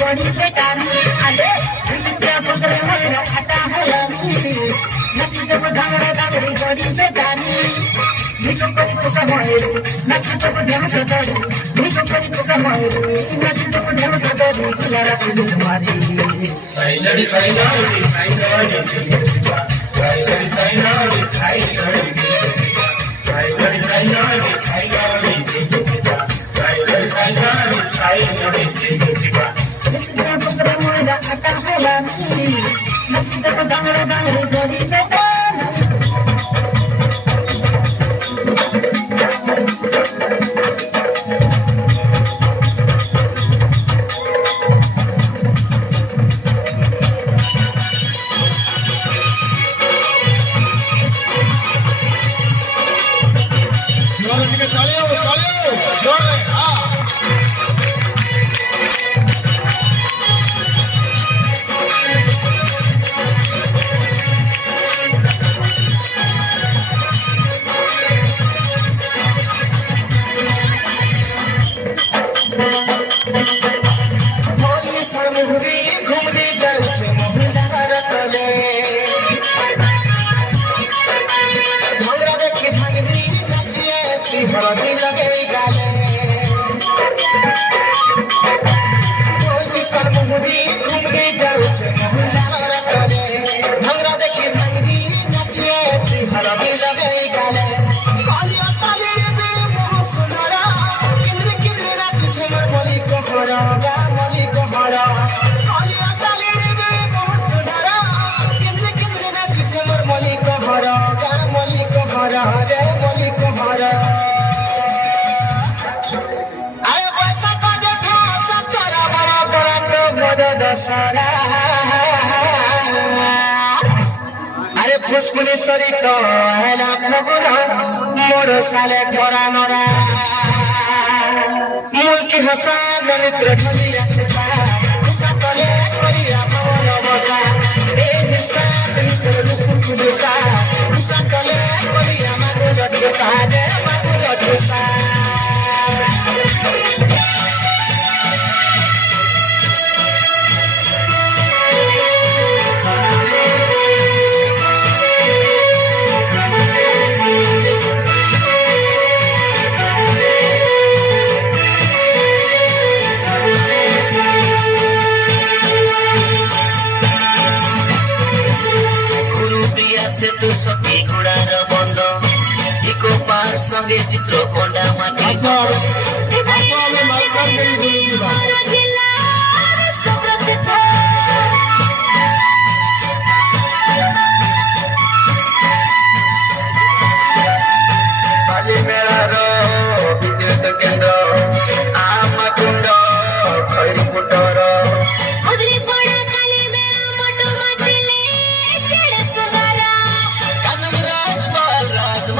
गोड़ी बेटानी आले विद्या पुत्र मेरा हटा हलानी नची जब धांगड़ा धांगड़ी गोड़ी बेटानी निको करी पुका मोहरी नची जब ढेम सदरी निको करी पुका मोहरी नची जब ढेम सदरी कुलारा तुझे मारी साइनड़ी साइनड़ी साइनड़ी साइनड़ी साइनड़ी साइनड़ी साइनड़ी साइनड़ी साइनड़ी साइनड़ी साइनड़ी विद्या पुत्र मेरा हटा हलानी नची जब धांगड़ा धांगड़ी गोड़ी बेटानी होली सरमुहरी घुमली जाउछे महिलार तले धंगरा देखि धंगरी नाचिए हरदी लगे गाले होली सरमुहरी घुमली जाउछे महिलार तले धंगरा देखि धंगरी नाचिए हरदी लगे गाले कालिया तालिरे बे मोह सुनरा किंद्र किंद्र नाचुछे मोर मली कहरा गा मली कहरा कालिया तालिरे बे मोह सुनरा किंद्र किंद्र नाचुछे मोर मली कहरा गा मली कहरा रे मली कहरा आय पैसा को देखो सब सारा बड़ा करत मद दशरा अरे फुसफुनी सरित हेला खबरा मोर साले ठरा नरा मुल्की हसा ननित्र ठलिया खिसा खिसा तले करिया पवन बसा ए निसा दहितर रुसु कुदुसा खिसा तले करिया मागु रठसा दे मागु रठसा से तू सखी घोड़ार बंद इको पार संगे चित्र कोंडा माटी